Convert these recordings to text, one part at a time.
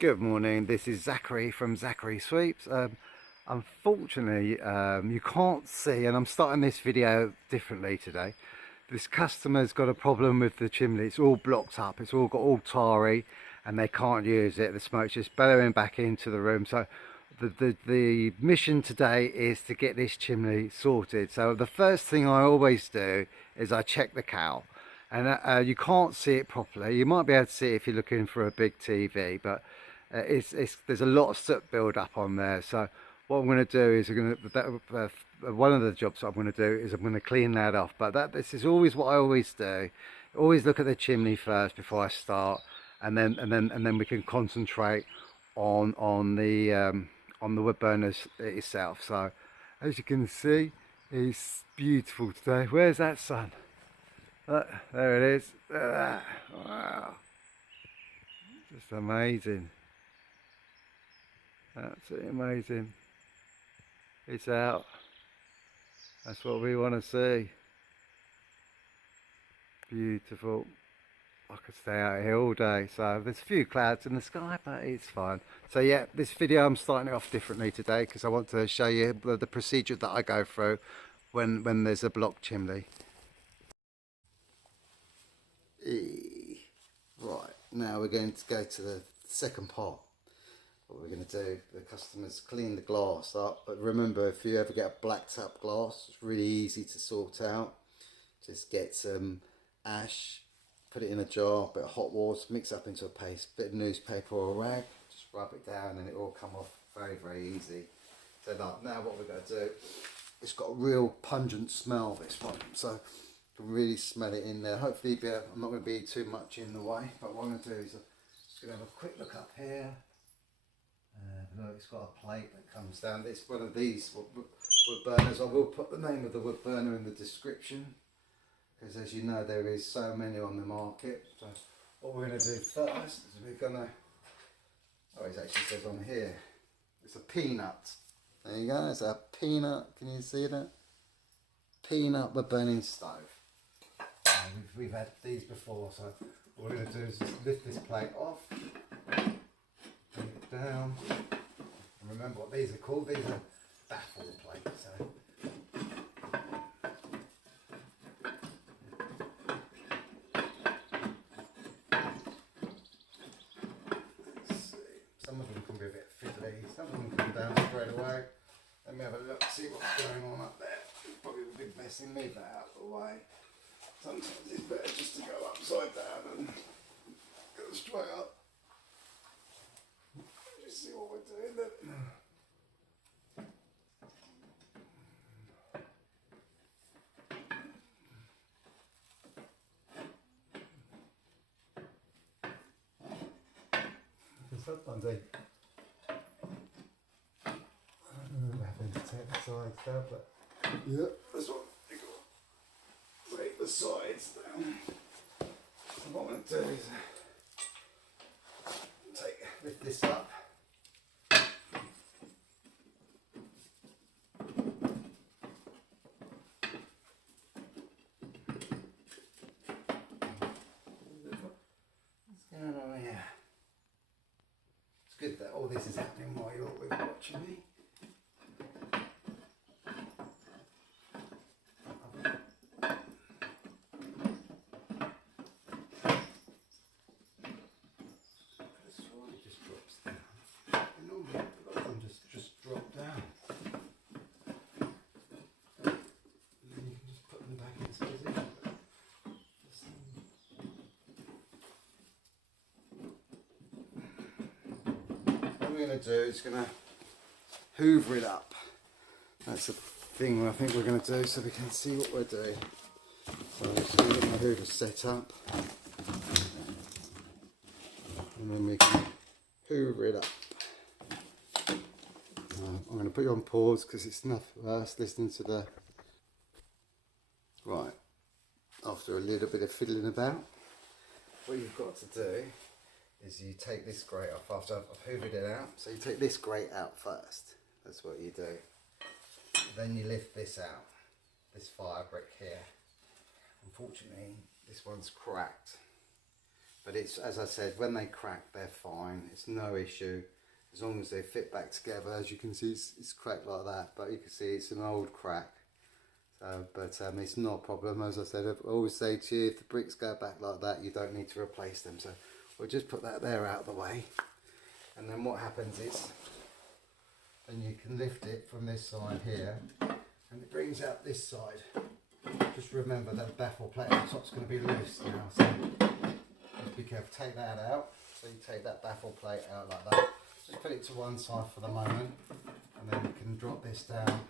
Good morning, this is Zachary from Zachary Sweeps. Unfortunately, you can't see, and I'm starting this video differently today. This customer's got a problem with the chimney. It's all blocked up, it's all got all tarry, and they can't use it. The smoke's just bellowing back into the room. So the mission today is to get this chimney sorted. So the first thing I always do is I check the cowl. And you can't see it properly. You might be able to see it if you're looking for a big TV, but there's a lot of soot build up on there. So what I'm going to do is one of the jobs I'm going to do is I'm going to clean that off. But this is always what I always do. Always look at the chimney first before I start, and then we can concentrate on the wood burners itself. So as you can see, it's beautiful today. Where's that sun? There it is. Wow, just amazing. Absolutely amazing. It's out. That's what we want to see. Beautiful. I could stay out here all day. So there's a few clouds in the sky, but it's fine. So yeah, this video I'm starting it off differently today because I want to show you the procedure that I go through when there's a blocked chimney. Right, now we're going to go to the second part. What we're going to do, the customers clean the glass up, but remember, if you ever get a blacked up glass, it's really easy to sort out. Just get some ash, put it in a jar, a bit of hot water, mix up into a paste, bit of newspaper or a rag, just rub it down and it will come off very easy. So now what we're going to do, it's got a real pungent smell, this one, so you can really smell it in there. Hopefully I'm not going to be too much in the way, but what I'm going to do is I'm just going to have a quick look up here. Look, it's got a plate that comes down. It's one of these wood burners. I will put the name of the wood burner in the description, because as you know, there is so many on the market. So what we're going to do first is we're going to, oh, it actually says on here, it's a peanut. There you go, it's a peanut. Can you see that? Peanut wood burning stove. We've had these before, so what we're going to do is just lift this plate off, bring it down. And remember what these are called, these are baffle plates. So let's see. Some of them can be a bit fiddly, some of them come down straight away. Let me have a look, see what's going on up there. Probably a big mess in, leave that out of the way. Sometimes it's better just to go upside down and go straight up. Just see what we're doing then. Sometimes I don't remember having to take the sides down, but yeah, that's what you got. Break the sides down. So what I'm going to do is lift this up. What's going on here? It's good that all this is happening while you're watching me. What we're going to do is going to hoover it up. That's the thing I think we're going to do, so we can see what we're doing. So I'm just going to get my hoover set up, and then we can hoover it up. I'm going to put you on pause because it's enough of us listening to the... Right, after a little bit of fiddling about, what you've got to do is you take this grate off after I've hoovered it out. So you take this grate out first. That's what you do. Then you lift this out, this fire brick here. Unfortunately, this one's cracked. But it's, as I said, when they crack, they're fine. It's no issue as long as they fit back together. As you can see, it's cracked like that, but you can see it's an old crack. So, but it's not a problem. As I said, I always say to you, if the bricks go back like that, you don't need to replace them. So we'll just put that there out of the way. And then what happens is, then you can lift it from this side here, and it brings out this side. Just remember that baffle plate at the top's going to be loose now. So just be careful, take that out. So you take that baffle plate out like that. Just put it to one side for the moment, and then you can drop this down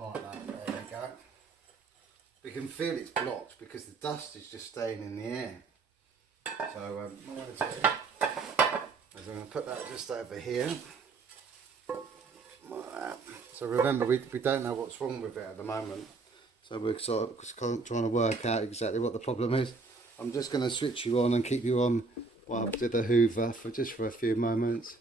like that. There you go. We can feel it's blocked because the dust is just staying in the air. So what I'm going to do is I'm going to put that just over here. Like that. So remember, we don't know what's wrong with it at the moment. So we're sort of trying to work out exactly what the problem is. I'm just going to switch you on and keep you on while I do the hoover for just for a few moments.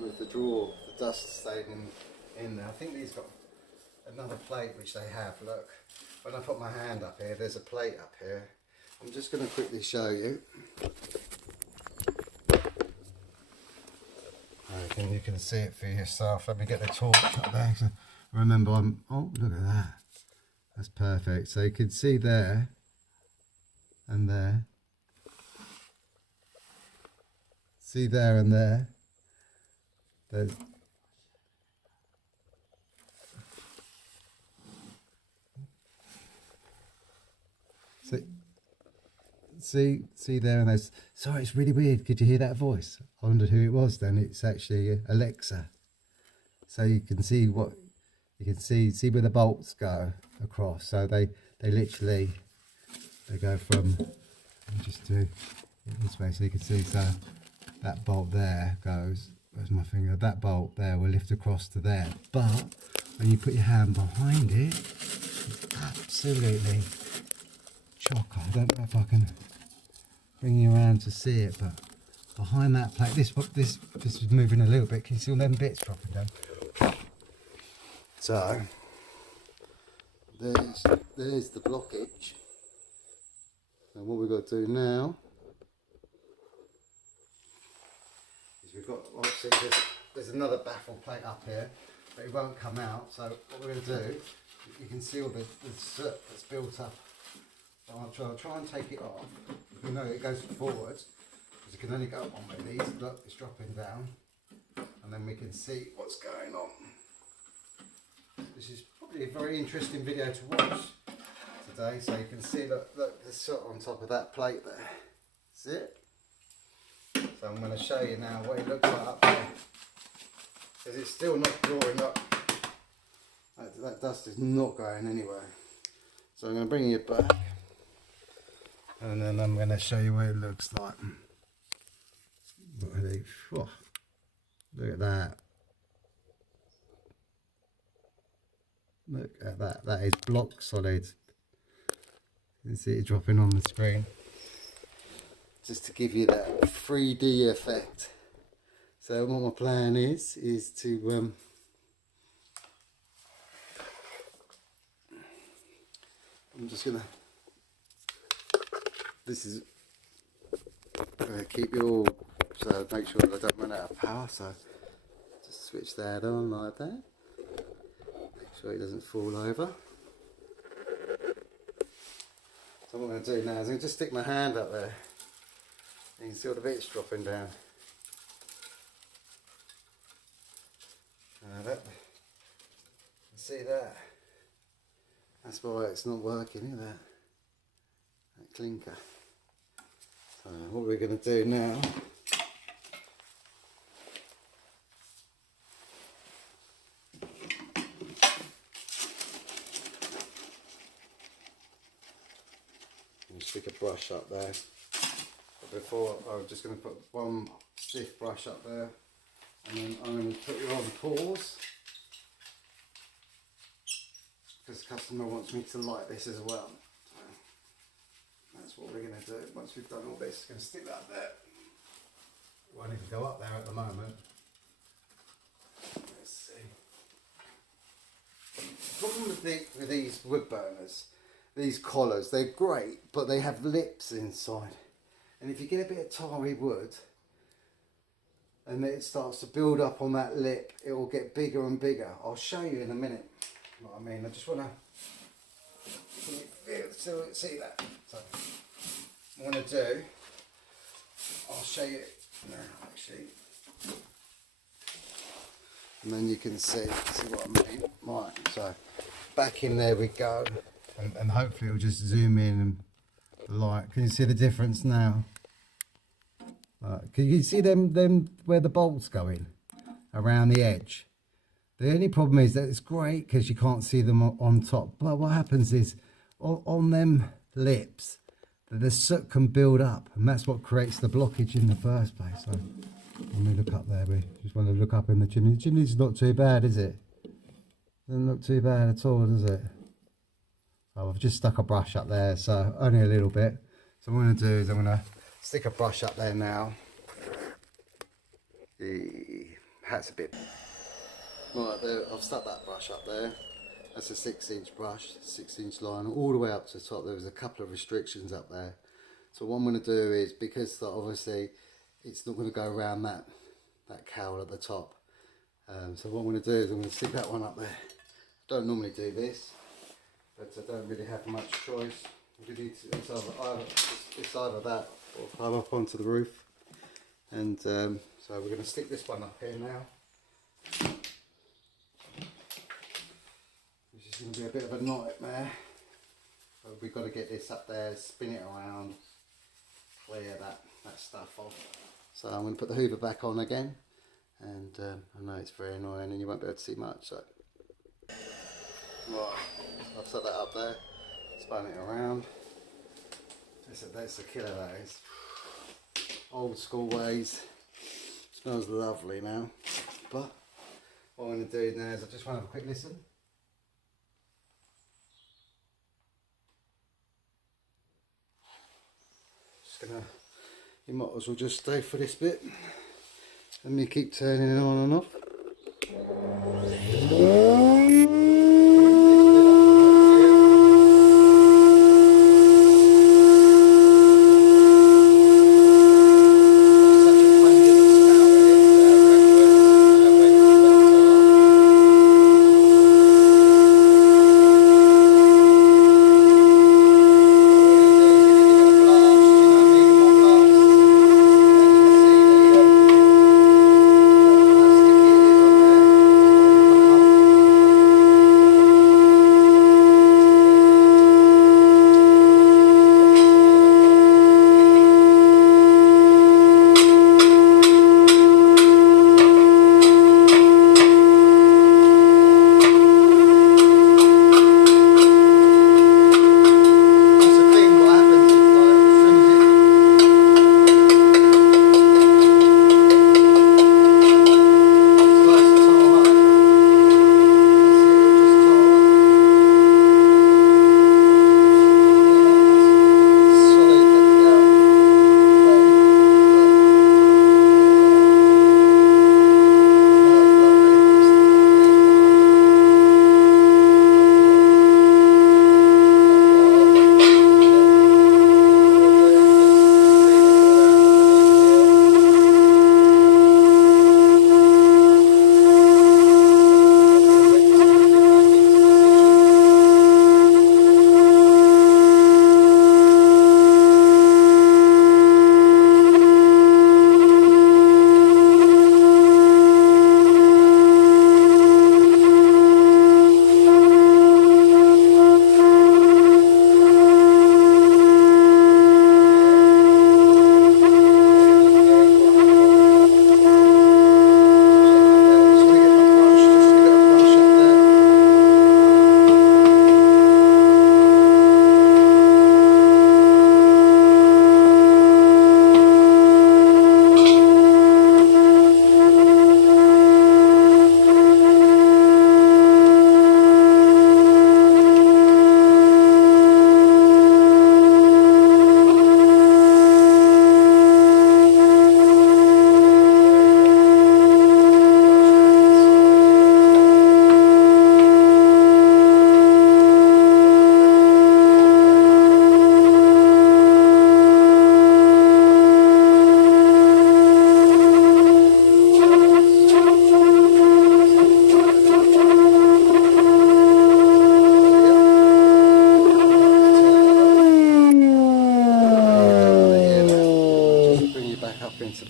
With the drawer, the dust stayed in there. I think these got another plate which they have. Look, when I put my hand up here, there's a plate up here. I'm just going to quickly show you. I think you can see it for yourself. Let me get the torch up there. So remember, oh, look at that. That's perfect. So you can see there and there. See there and there. There's see there and there's. Sorry, it's really weird. Could you hear that voice? I wondered who it was then. It's actually Alexa. So you can see what you can see where the bolts go across. So they literally go from, let me just do it this way so you can see. So that bolt there goes. Where's my finger? That bolt there will lift across to there. But when you put your hand behind it, it's absolutely chocker. I don't know if I can bring you around to see it, but behind that plate, this is moving a little bit. Can you see all them bits dropping down? So there's the blockage. And what we've got to do now is we've got, obviously there's another baffle plate up here, but it won't come out. So what we're going to do, you can see all the soot that's built up. So I'll try and take it off. You know it goes forwards because it can only go up one way. These, look, it's dropping down, and then we can see what's going on. This is probably a very interesting video to watch today. So you can see, look, there's soot on top of that plate there. That's it. So I'm going to show you now what it looks like up there, because it's still not drawing up. That dust is not going anywhere. So I'm going to bring it back, and then I'm going to show you what it looks like. Oh, look at that. Look at that. That is block solid. You can see it dropping on the screen. Just to give you that 3D effect. So what my plan is to I'm just gonna this is going to keep you all, so make sure that I don't run out of power. So just switch that on like that. Make sure it doesn't fall over. So what I'm going to do now is I'm going to just stick my hand up there. You can see all the bits dropping down. See that? That's why it's not working, isn't it? That clinker. So what we're going to do now, I'll stick a brush up there. But before, I'm just going to put one stiff brush up there, and then I'm going to put you on pause. Because the customer wants me to light this as well. So that's what we're going to do. Once we've done all this, going to stick that there. It won't even go up there at the moment. Let's see. The problem with these wood burners, these collars, they're great, but they have lips inside. And if you get a bit of tarry wood, and it starts to build up on that lip, it will get bigger and bigger. I'll show you in a minute. What I mean, I just want to see that. So, what I'm going to do, I'll show you now actually, and then you can see what I mean. Right, so back in there we go, and hopefully it'll just zoom in and light. Can you see the difference now? Can you see them where the bolts go in around the edge? The only problem is that it's great because you can't see them on top. But what happens is on them lips, the soot can build up, and that's what creates the blockage in the first place. So let me look up there. We just want to look up in the chimney. The chimney's not too bad, is it? Doesn't look too bad at all, does it? Oh, I've just stuck a brush up there, so only a little bit. So what I'm going to do is I'm going to stick a brush up there now. That's a bit. Right there, I've stuck that brush up there. That's a 6-inch brush, 6-inch line, all the way up to the top. There was a couple of restrictions up there. So what I'm going to do is, because obviously it's not going to go around that cowl at the top. So what I'm going to do is I'm going to stick that one up there. I don't normally do this, but I don't really have much choice. It's either that or climb up onto the roof. And so we're going to stick this one up here now. It's going to be a bit of a nightmare, but we've got to get this up there, spin it around, clear that stuff off. So I'm going to put the hoover back on again, and I know it's very annoying and you won't be able to see much. So right, I've set that up there, spun it around. That's the killer, that is. Old school ways. Smells lovely now. But what I'm going to do now is I just want to have a quick listen. You might as well just stay for this bit. Let me keep turning it on and off.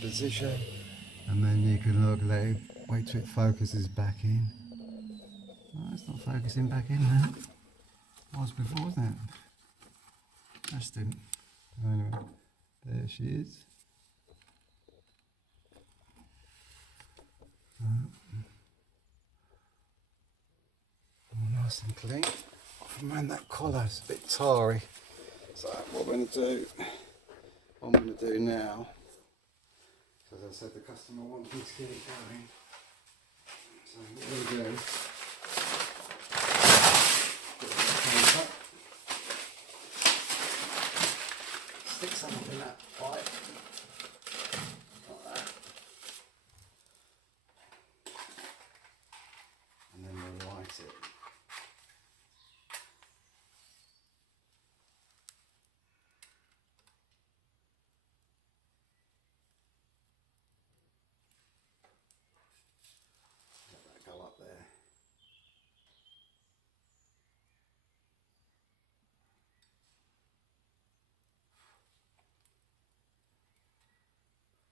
position, and then you can look, wait till it focuses back in. Oh, it's not focusing back in now. It was before, wasn't it? Just didn't. Anyway, there she is. All nice and clean. Off and around that collar, it's a bit tarry. So what I'm going to do now, as I said, the customer wants me to get it going. So what we'll do, stick something in that pipe, like that, and then we'll light it. Let that go up there.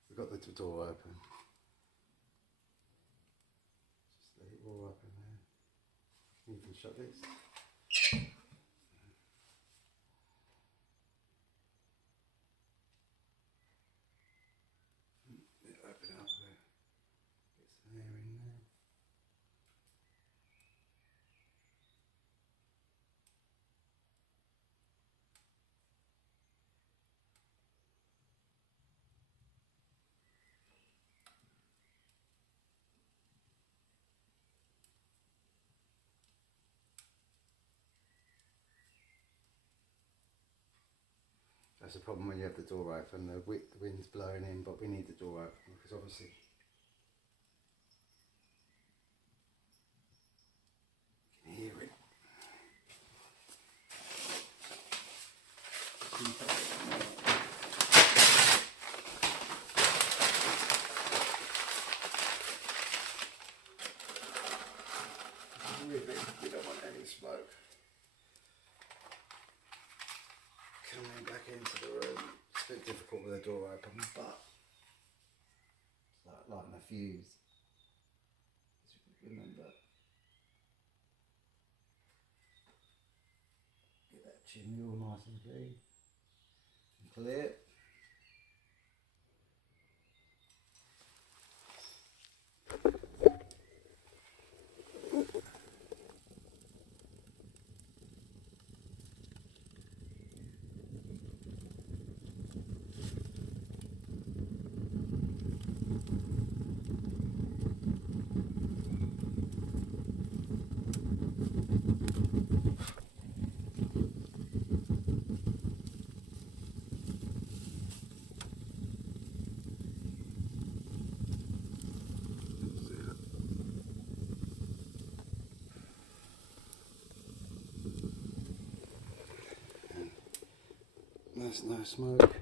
We've got the door open. Just let it all open there. You can shut this. Open it up there. Get some air in there. That's the problem when you have the door open, the wind's blowing in, but we need the door open because obviously you can hear it. Really, we don't want any smoke coming back into the room. It's a bit difficult with the door open, but it's like lighting a fuse. Remember, get that chimney all nice and clean and clear. There's no smoke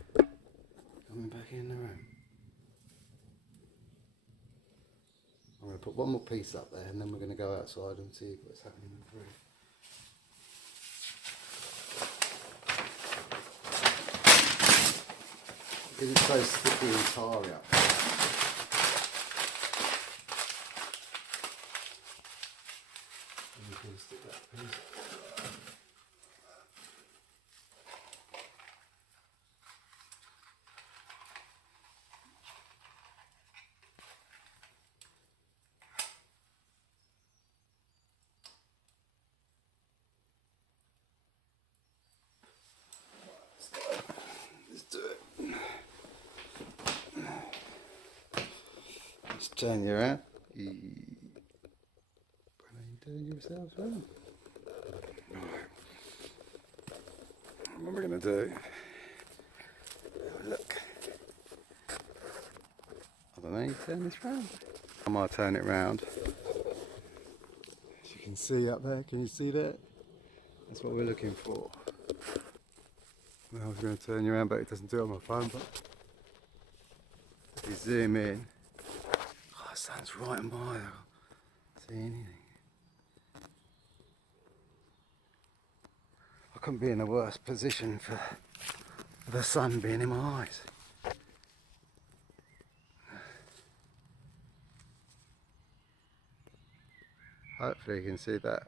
coming back in the room. I'm going to put one more piece up there and then we're going to go outside and see what's happening with the roof. Because it's so sticky and tarry up there. And you can stick that piece. Just turn you around. What are you doing yourself around? Right. What we're going to do, have a look. I don't know, you turn this round. I might turn it round. As you can see up there, can you see that? That's what we're looking for. Well, I was going to turn you around, but it doesn't do it on my phone. But if you zoom in, oh, the sun's right in my eye. I can't see anything. I couldn't be in a worse position for the sun being in my eyes. hopefully you can see that.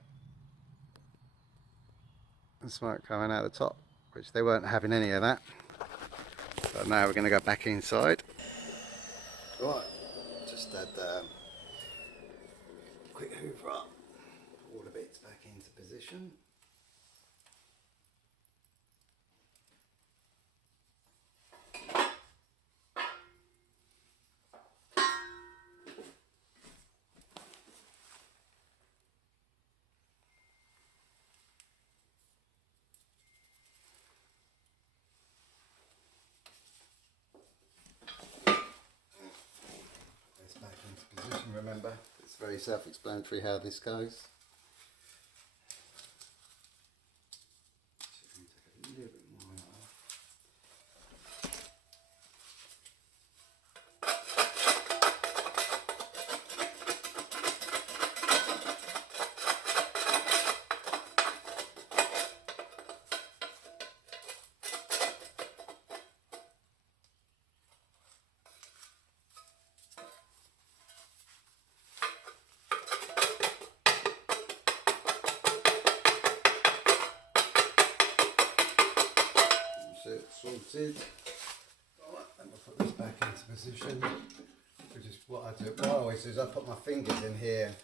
The smoke coming out the top, which they weren't having any of that. So now we're going to go back inside. Right, just had quick hoover up, all the bits back into position. Remember, it's very self-explanatory how this goes. Take a little bit more off. Sorted. Alright, then we'll put this back into position, which is what I do. What I always do is I put my fingers in here.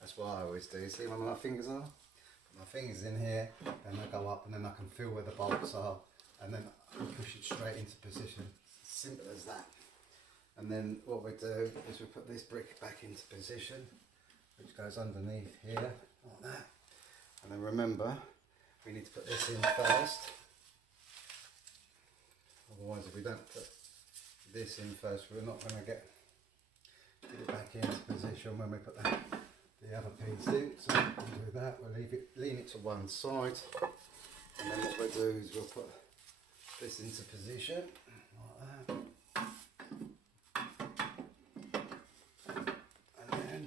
That's what I always do. See where my fingers are? Put my fingers in here, and they go up, and then I can feel where the bolts are, and then I push it straight into position. It's as simple as that. And then what we do is we put this brick back into position, which goes underneath here, like that. And then remember, we need to put this in first. Otherwise, if we don't put this in first, we're not going to get it back into position when we put the other piece in. So we'll do that. We'll lean it to one side, and then what we'll do is we'll put this into position like that. And then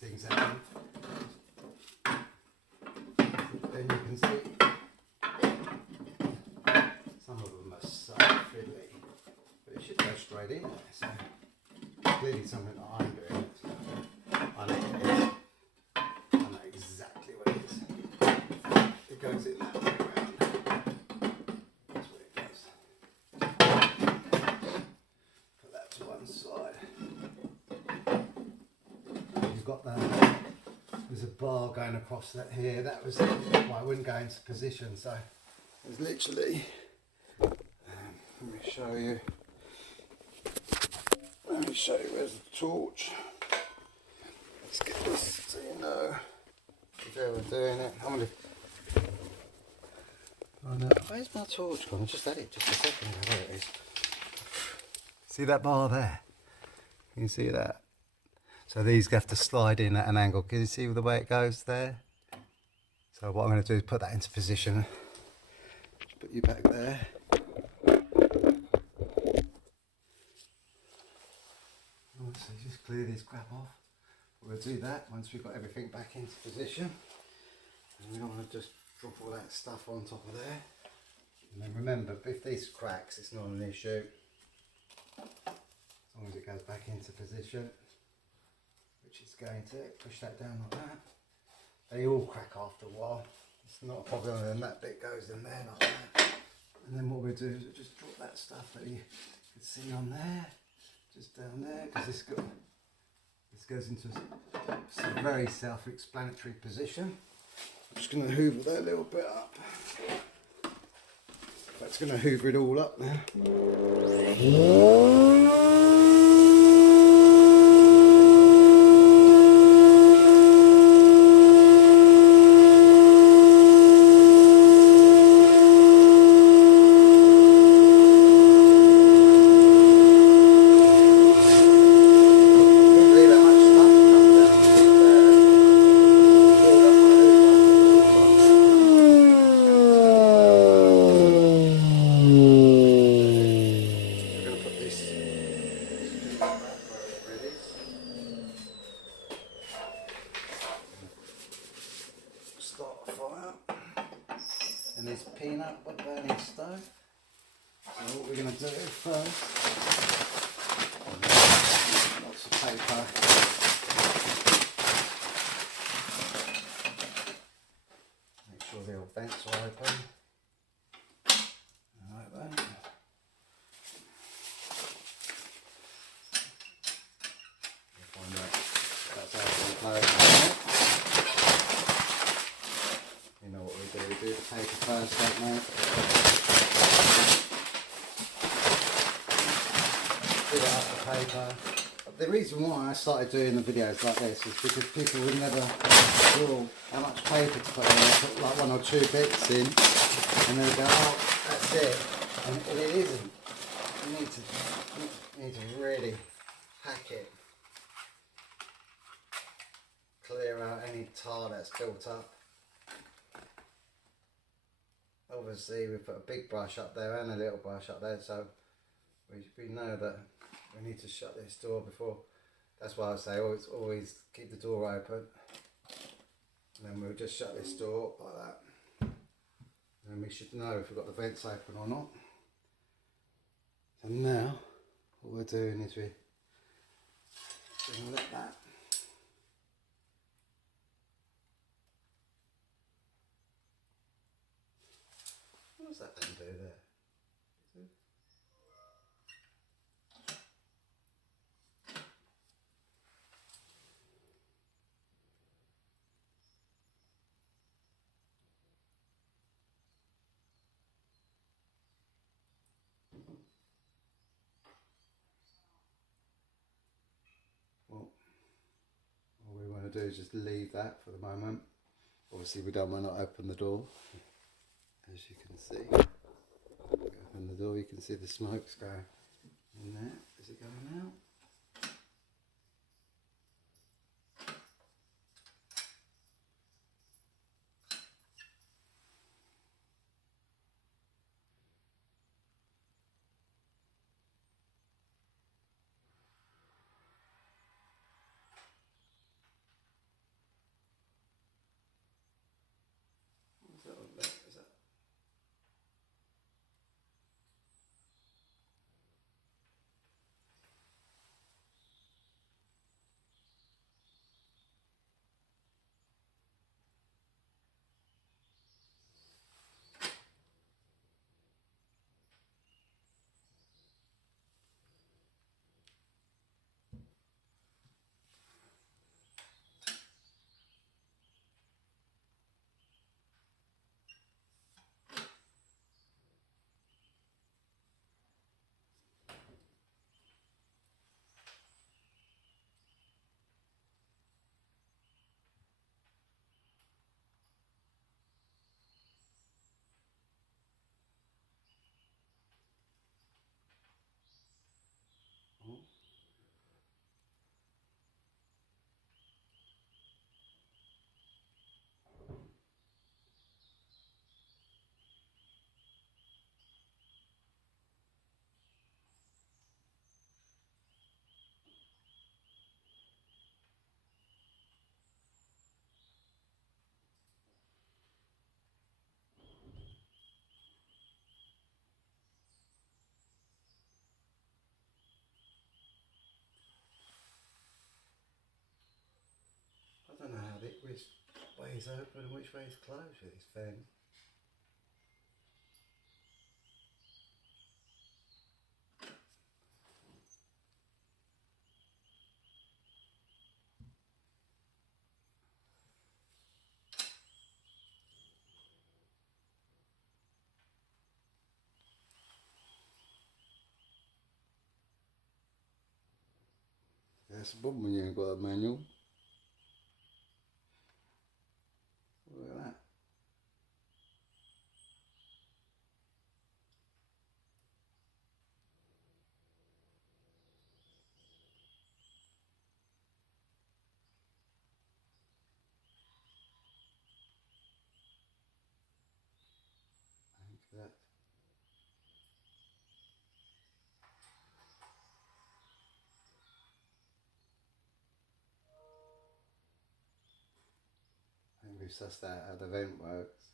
things happen. Then you can see some of them are so fiddly, but it should go straight in there. So clearly something that I'm doing. I know what it is. I know exactly what it is. It goes in that way around. That's where it goes. Put that to one side. Got that. There's a bar going across that here. That was why I wouldn't go into position. So it's literally. Let me show you. Where's the torch? Let's get this so you know if you're ever doing it. I'm gonna. Oh no! Where's my torch gone? I just had it just a second ago. There it is. See that bar there? You can see that. So these have to slide in at an angle. Can you see the way it goes there? So what I'm going to do is put that into position. Just put you back there. So just clear this crap off. We'll do that once we've got everything back into position. And we don't want to just drop all that stuff on top of there. And then remember, if this cracks, it's not an issue. As long as it goes back into position. Which is going to push that down like that. They all crack after a while. It's not a problem, and then that bit goes in there like that. And then what we'll do is we'll just drop that stuff that you can see on there, just down there, because this goes into a very self-explanatory position. I'm just going to hoover that a little bit up. That's going to hoover it all up now. in this peanut burning stove. So what we're going to do first, lots of paper. Make sure the old vents are open. Like that. You'll find out that's open and closed. You know what we do the paper first, don't we? Fill it up the paper. The reason why I started doing the videos like this is because people would never know how much paper to put in. They put like 1 or 2 bits in and then they go, oh, that's it. And it isn't. You need to really pack it. Clear out any tar that's built up. Obviously we put a big brush up there and a little brush up there, so we know that we need to shut this door before. That's why I say always keep the door open. And then we'll just shut this door like that. And we should know if we've got the vents open or not. And now what we're doing is we're going to let that. What does that thing do there? Well, all we want to do is just leave that for the moment. Obviously we don't want to open the door, as you can see. Open the door, you can see the smoke's going in there. Is it going out? Is that on there? Is that? I don't know which way is open and which way is closed with this fan. That's a problem when you ain't got a manual. Look at that. Look at that. I think we've sussed out how the vent works.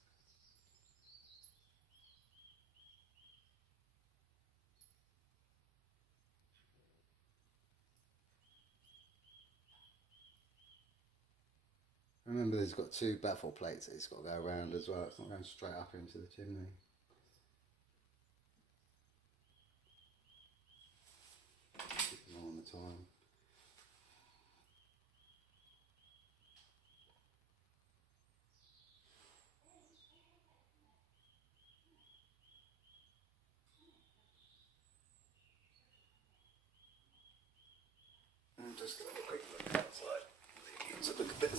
Remember, there's got two baffle plates that it's got to go around as well. It's not going straight up into the chimney. Keep them on the time. I'm just going to have a quick look outside. To look a bit.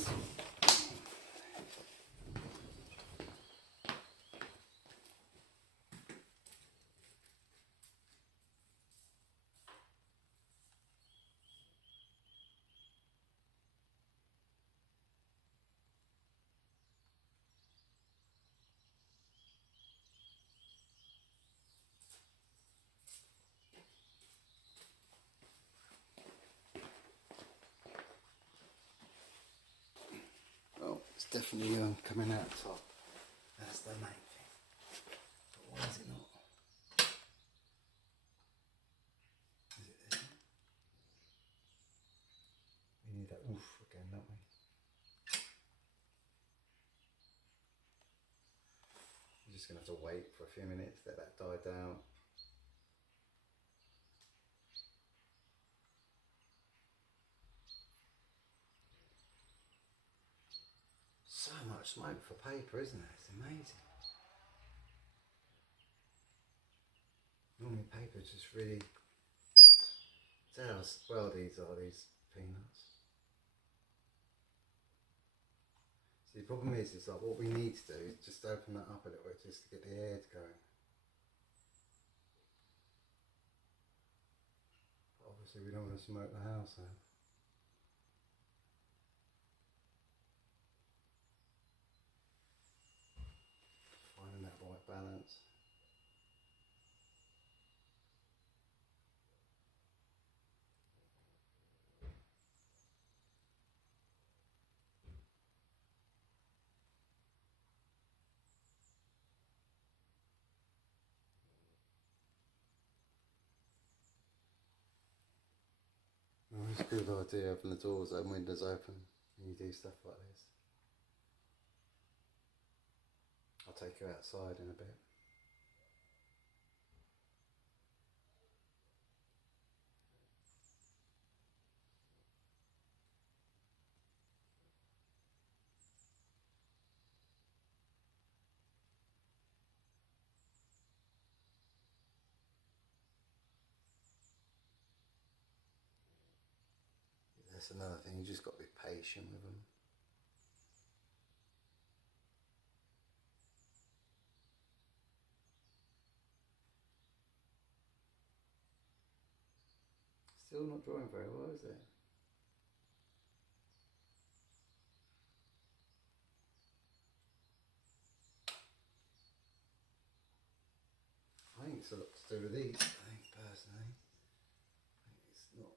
Oh, it's definitely coming out top. That's the main thing. But why is it not? Is it there? We need that oof again, don't we? We're just going to have to wait for a few minutes, let that die down. So much smoke for paper, isn't it? It's amazing. Normally paper just really tells well these are these peanuts. See, the problem is like what we need to do is just open that up a little bit just to get the air going. Obviously we don't want to smoke the house out. Finding that right balance. Oh, it's a good idea having the doors and windows open when you do stuff like this. I'll take you outside in a bit. That's another thing, you just got to be patient with them. Still not drawing very well, is it? I think it's a lot to do with these, I think, personally. I think it's not.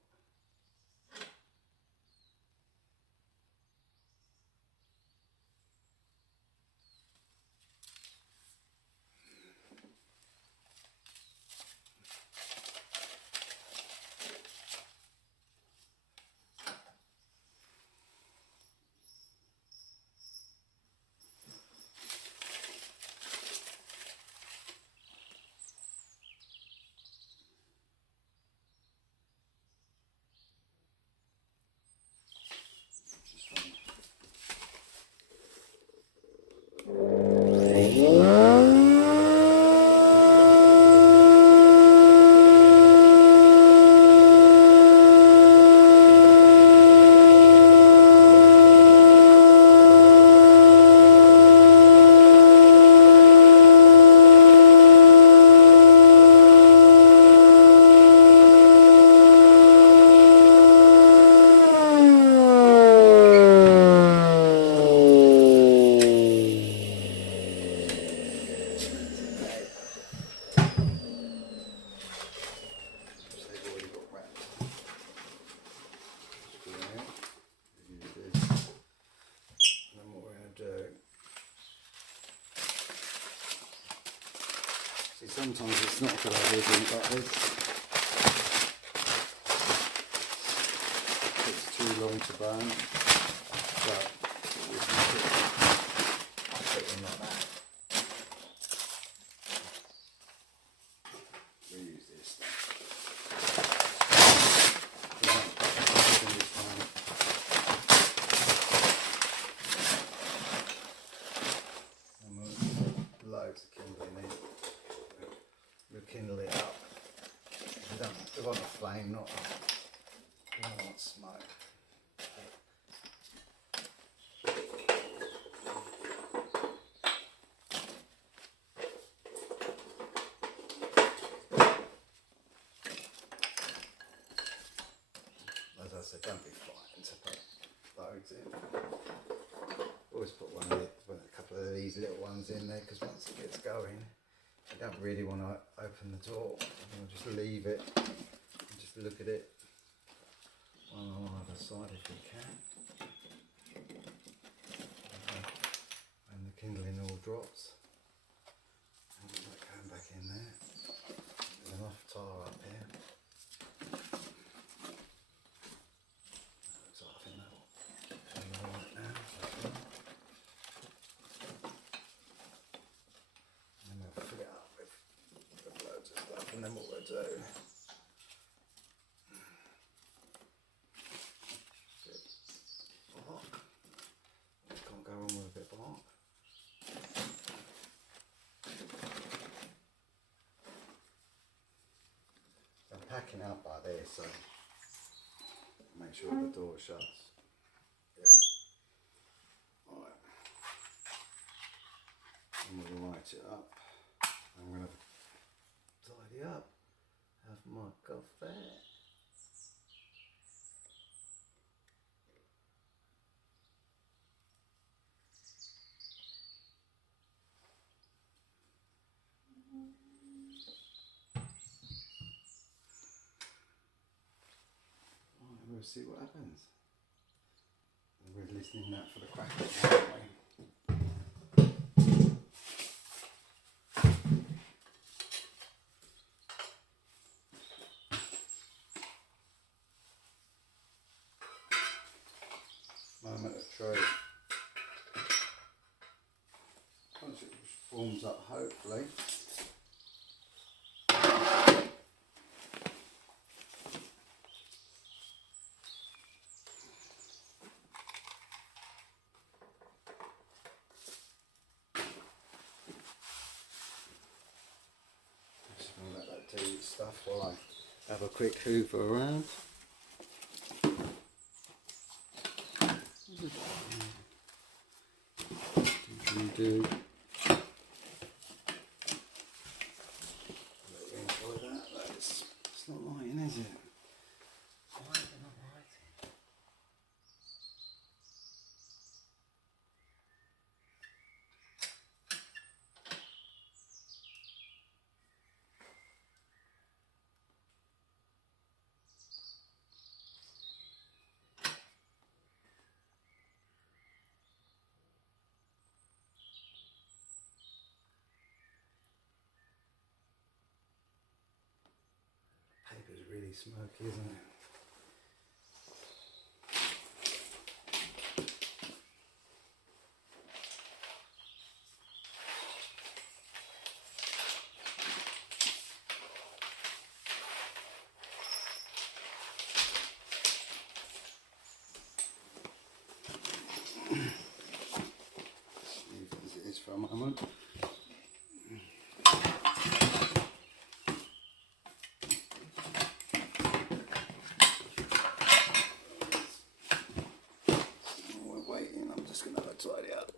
Sometimes it's not a good idea doing it like this. It's too long to burn, but not. We don't want smoke. As I said, don't be frightened to put loads in. Always put a couple of these little ones in there, because once it gets going, you don't really want to open the door. You'll just leave it and just look at it on either side if you can. And the kindling all drops. And that going back in there. There's enough tar up here. So I think that will be alright now. And then we'll fill it up with loads of stuff, and then what we'll do. Can't go wrong with a bit of bark. I'm packing up by this, so make sure the door shuts. Yeah. Alright. And we'll light it up. I'm going to tidy up, have my coffee. We'll see what happens. We're listening that for the crackle, aren't we? Moment of truth. Once it warms up, hopefully. Let that do its stuff while I have a quick hoover around. Do. Enjoy that. It's not lighting, is it? Lighting, not lighting. Paper's really smoky, isn't it? Leave it as it is for a moment. I'm just going to have a tidy up.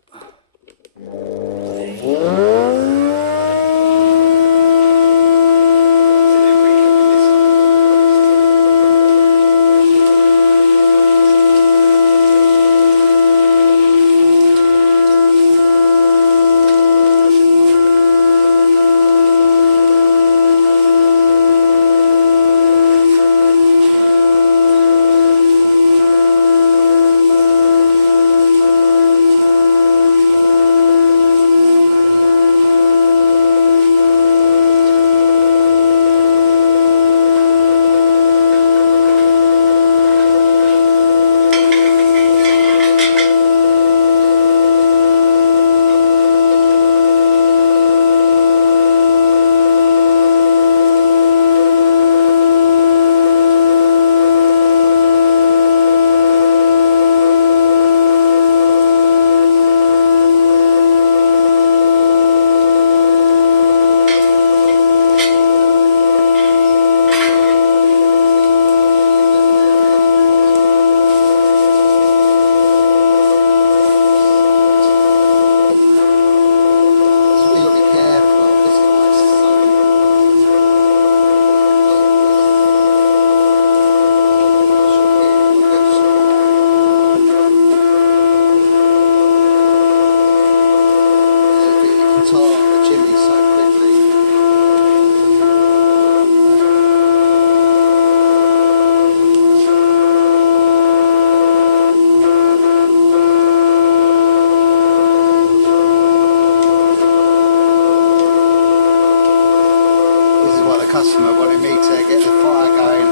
customer wanted me to get the fire going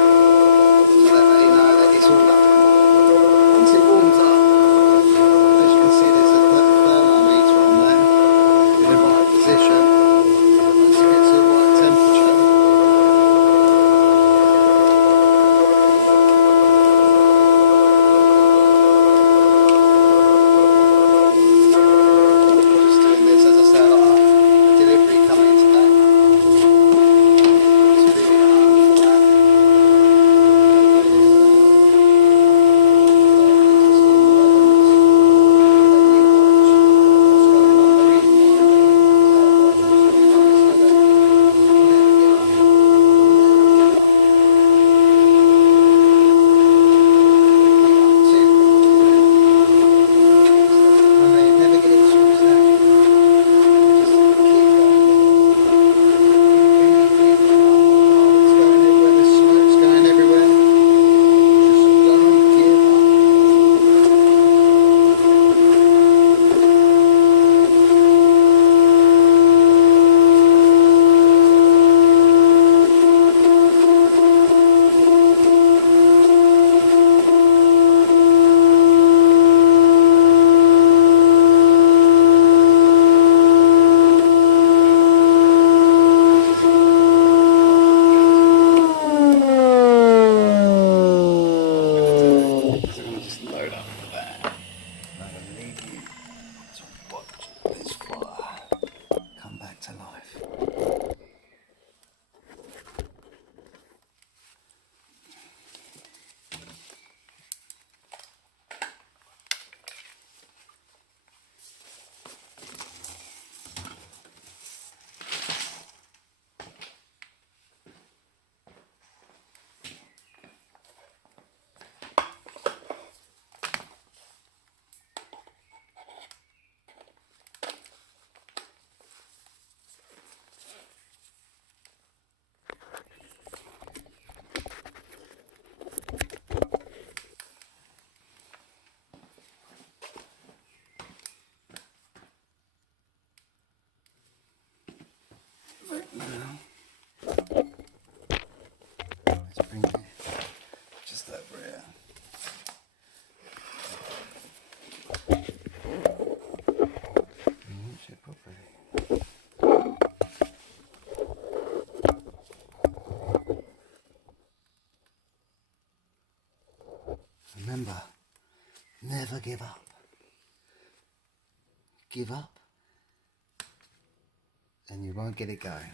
so that they know that it's all up. Once it warms up, as you can see there's a thermometer on there in the right position. Once it gets to the right temperature, just doing this as I say, I've got a delivery coming today. It's really hard for that. Come back to life. Let's bring it just over here. Watch it properly. Remember, never give up. Give up and you won't get it going.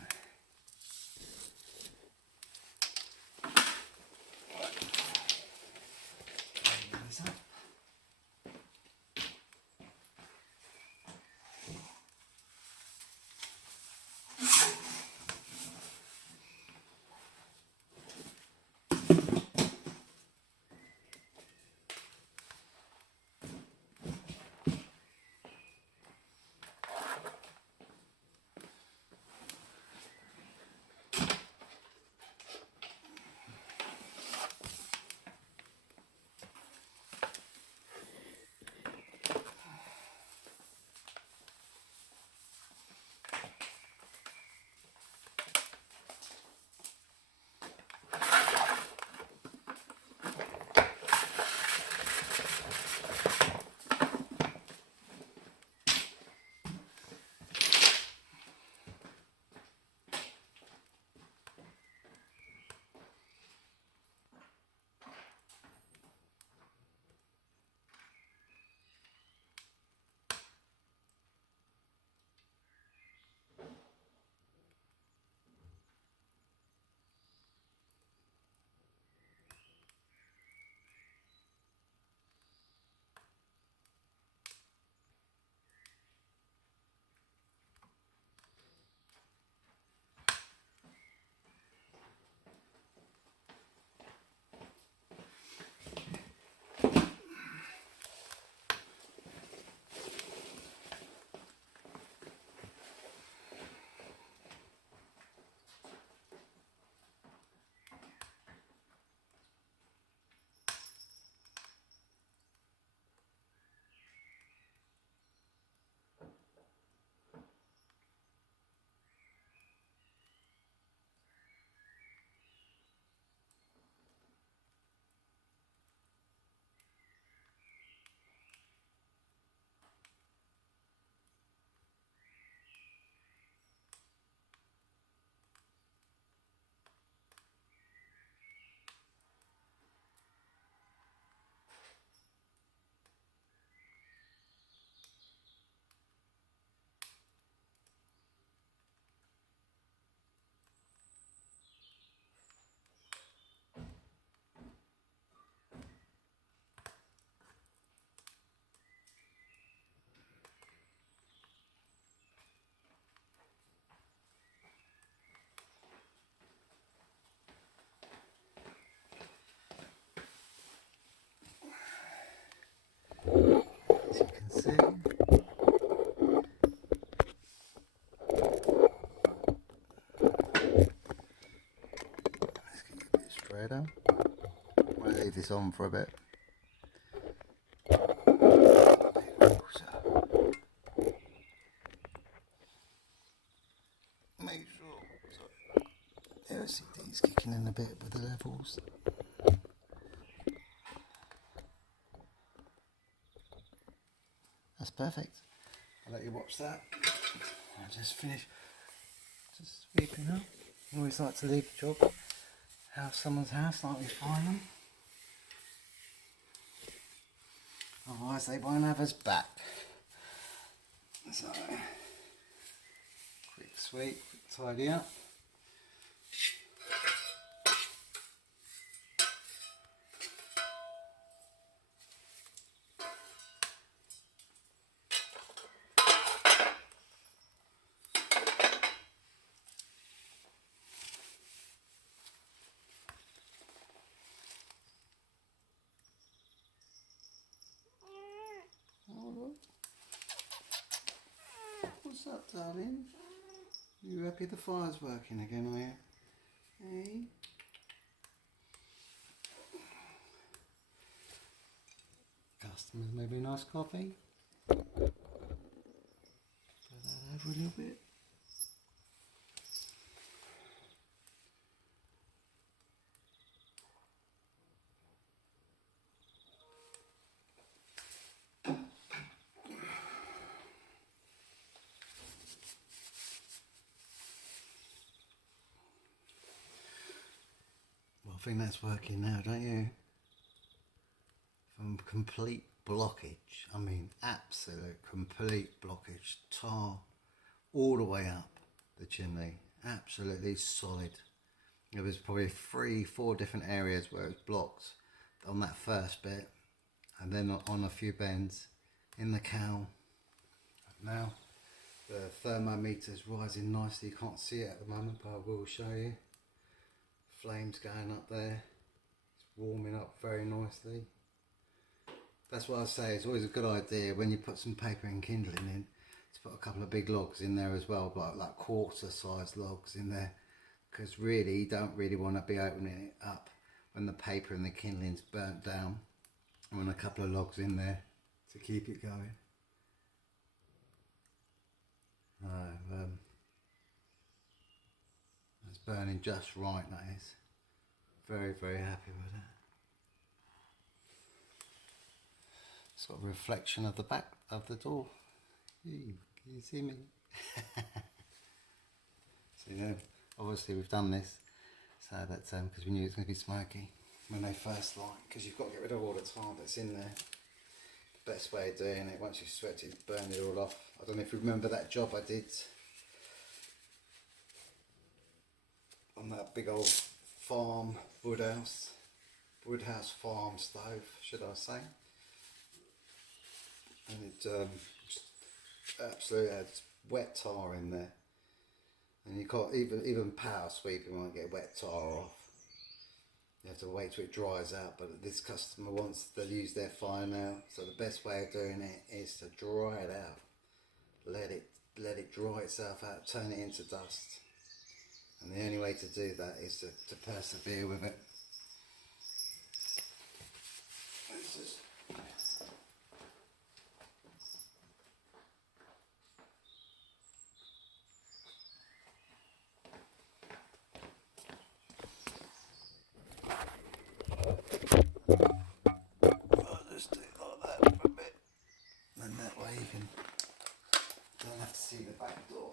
See? Let's get a bit straighter. I'll leave this on for a bit. Make sure. LCD's kicking in a bit with the levels. That's perfect. I'll let you watch that. I'll just finish sweeping up. I always like to leave the job out of someone's house like we find them. Otherwise they won't have us back. So, quick sweep, quick tidy up. What's up, darling? You happy the fire's working again, are you? Hey? Customers, maybe a nice coffee? Put that over a little bit. I think that's working now, don't you? From complete blockage, I mean absolute complete blockage, tar all the way up the chimney, absolutely solid. There was probably 3-4 different areas where it was blocked on that first bit, and then on a few bends in the cowl. Now the thermometer's rising nicely. You can't see it at the moment, but I will show you. Flames going up there, it's warming up very nicely. That's what I say, it's always a good idea when you put some paper and kindling in to put a couple of big logs in there as well, but like quarter size logs in there, because really you don't really want to be opening it up when the paper and the kindling's burnt down. I want a couple of logs in there to keep it going. It's burning just right, that is. Very, very happy with it. It's got a reflection of the back of the door. Can you see me? So yeah, obviously we've done this so that because we knew it was going to be smoky when they first light, because you've got to get rid of all the tar that's in there. The best way of doing it, once you sweat it, burn it all off. I don't know if you remember that job I did on that big old farm woodhouse farm stove, should I say? And it absolutely had wet tar in there, and you can't even power sweeping won't get wet tar off. You have to wait till it dries out, but this customer wants to use their fire now, so the best way of doing it is to dry it out. Let it dry itself out, turn it into dust. And the only way to do that is to persevere with it. Let's just do it like that for a bit. And that way you don't have to see the back door.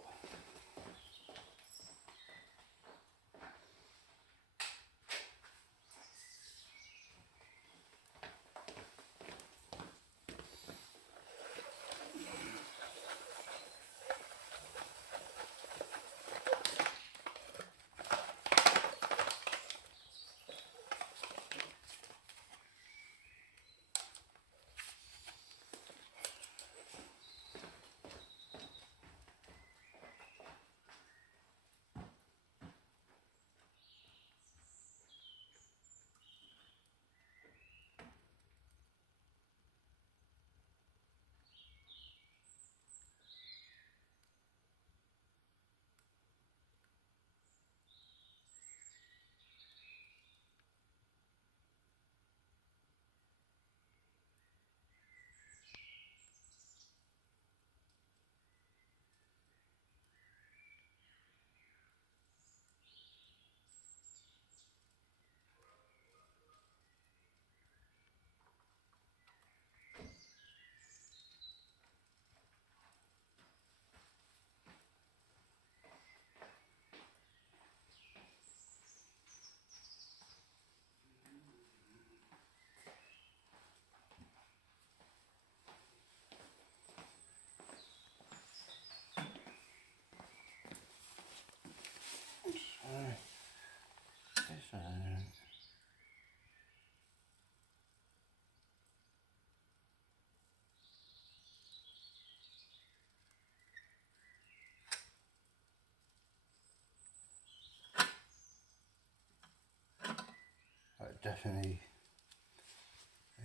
definitely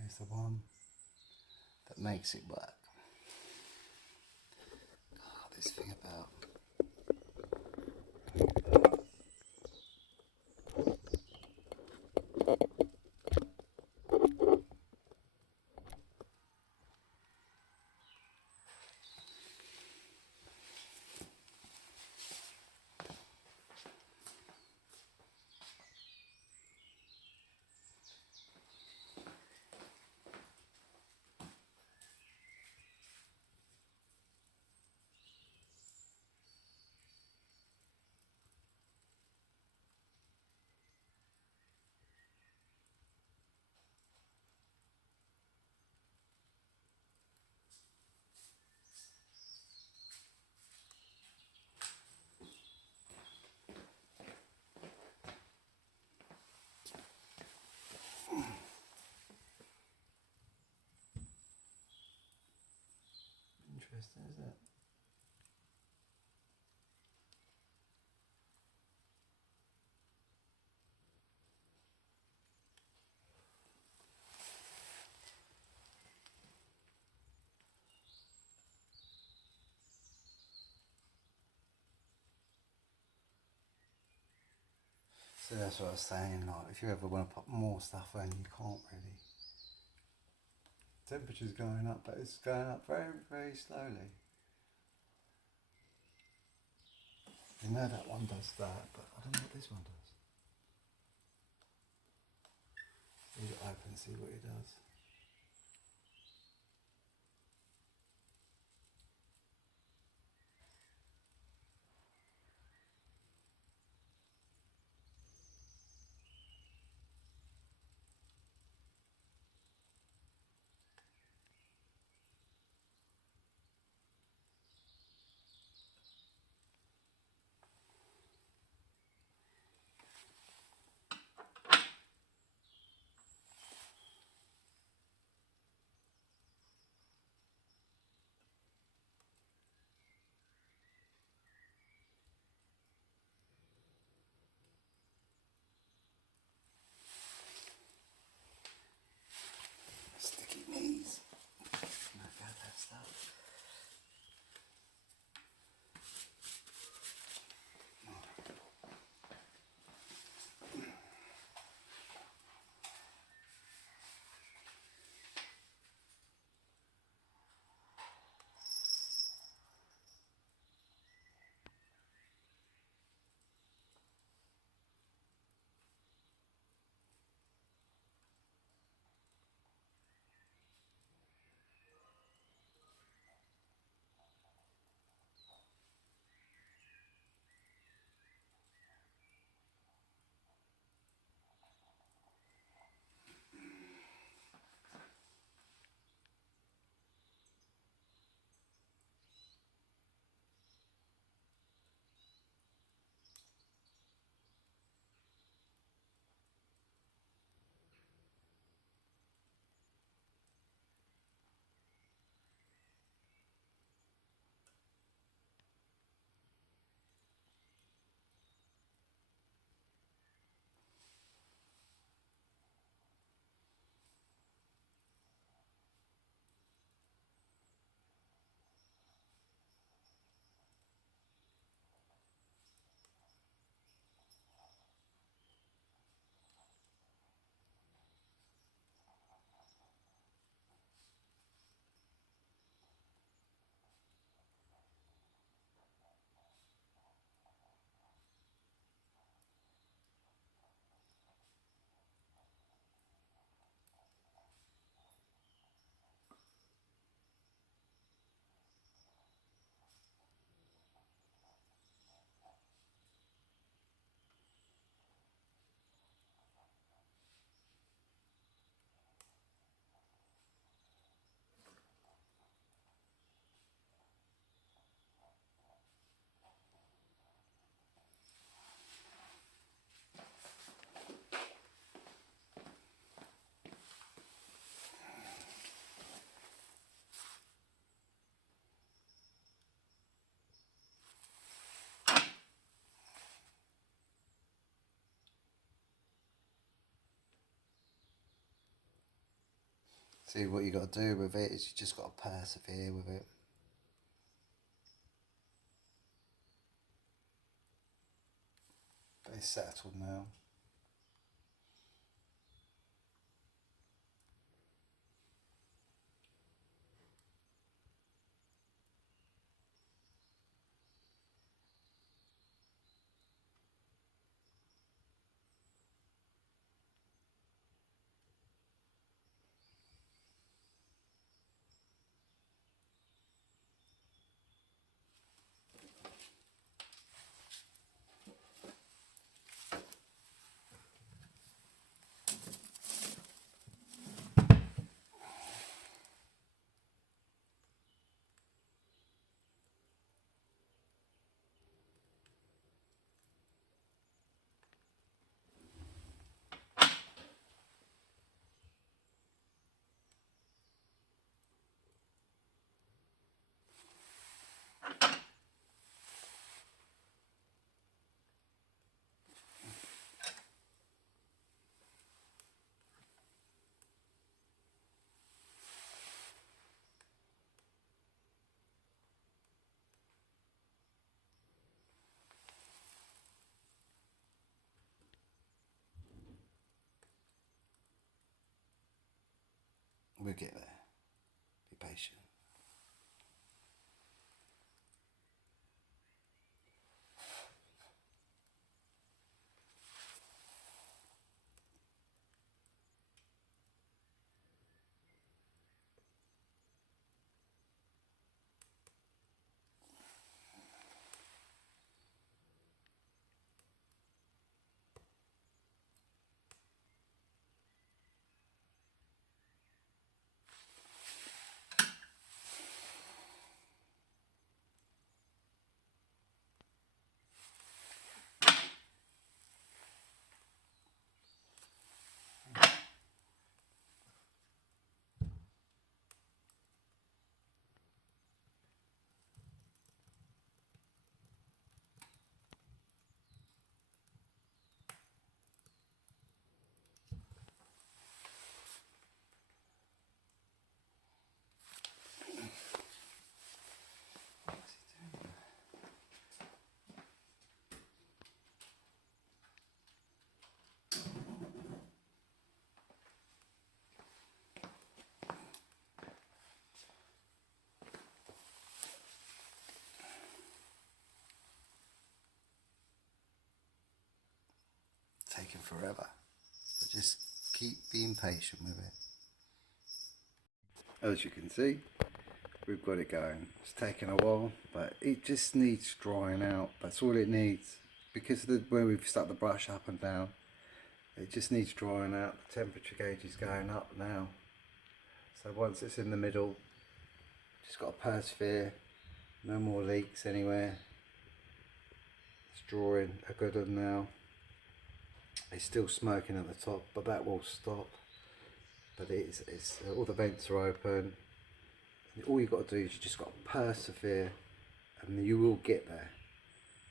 is the one that makes it work. Oh, this thing about interesting, isn't it? So that's what I was saying, like if you ever want to put more stuff in, you can't really. Temperature's going up, but it's going up very, very slowly. You know that one does that, but I don't know what this one does. Leave it open, see what it does. See, what you got to do with it is you just got to persevere with it. But it's settled now. We'll get there. Be patient. Taking forever, but just keep being patient with it. As you can see, we've got it going. It's taken a while, but it just needs drying out. That's all it needs. Because of the way we've stuck the brush up and down, it just needs drying out. The temperature gauge is going up now. So once it's in the middle, just got to persevere. No more leaks anywhere. It's drawing a good one now. It's still smoking at the top, but that will stop. But it's all the vents are open. All you've got to do is you just got to persevere, and you will get there.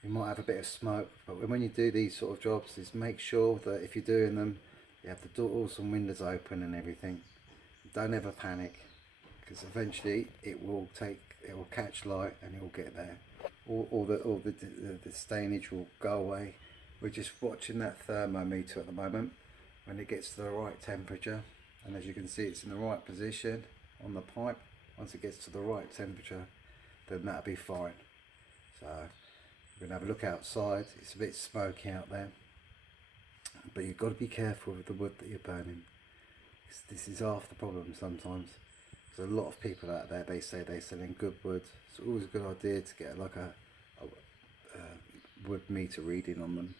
You might have a bit of smoke, but when you do these sort of jobs, is make sure that if you're doing them, you have the doors and windows open and everything. Don't ever panic, because eventually it will catch light and it will get there. All the stainage will go away. We're just watching that thermometer at the moment when it gets to the right temperature, and as you can see, it's in the right position on the pipe. Once it gets to the right temperature, then that'll be fine. So we're gonna have a look outside. It's a bit smoky out there, but you've got to be careful with the wood that you're burning. This is half the problem sometimes. There's a lot of people out there, they say they're selling good wood. It's always a good idea to get like a wood meter reading on them,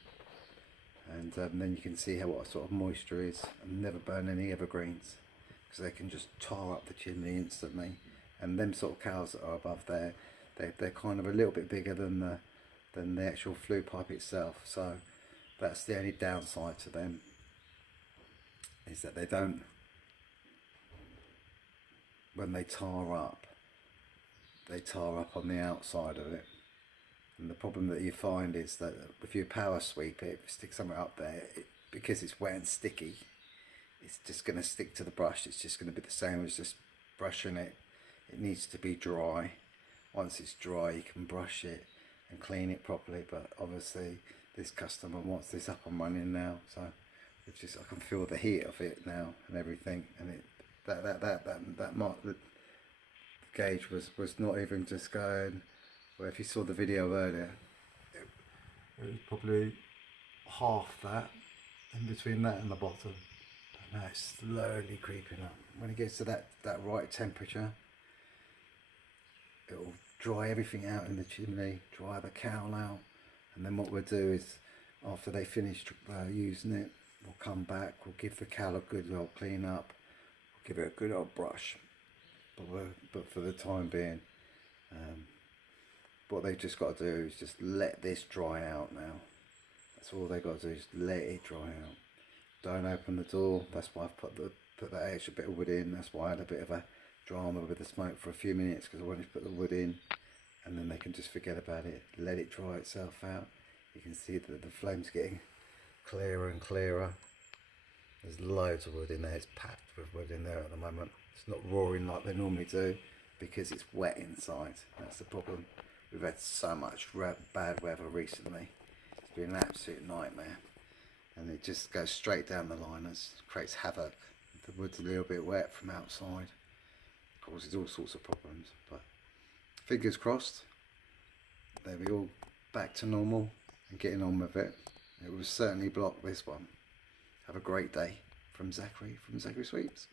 and then you can see what sort of moisture is, and never burn any evergreens, because they can just tar up the chimney instantly. And them sort of cows that are above there, they're kind of a little bit bigger than the actual flue pipe itself, so that's the only downside to them, is that they don't, when they tar up on the outside of it. And the problem that you find is that if you power sweep it, stick something up there, because it's wet and sticky, it's just going to stick to the brush. It's just going to be the same as just brushing it. It needs to be dry. Once it's dry, you can brush it and clean it properly, but obviously this customer wants this up and running now, so it's just, I can feel the heat of it now and everything, and it the gauge was not even just going, well, if you saw the video earlier, it was probably half that in between that and the bottom. But now it's slowly creeping up. When it gets to that right temperature, it'll dry everything out in the chimney, dry the cowl out, and then what we'll do is, after they finish using it, we'll come back, we'll give the cowl a good old clean up, we'll give it a good old brush, but for the time being, what they've just got to do is just let this dry out now. That's all they've got to do, is let it dry out. Don't open the door. That's why I've put that extra bit of wood in. That's why I had a bit of a drama with the smoke for a few minutes, because I wanted to put the wood in, and then they can just forget about it, let it dry itself out. You can see that the flame's getting clearer and clearer. There's loads of wood in there. It's packed with wood in there at the moment. It's not roaring like they normally do because it's wet inside. That's the problem. We've had so much bad weather recently. It's been an absolute nightmare, and it just goes straight down the liners, creates havoc. The wood's a little bit wet from outside, causes all sorts of problems, but fingers crossed, they'll be all back to normal and getting on with it. It will certainly block this one. Have a great day from Zachary Sweeps.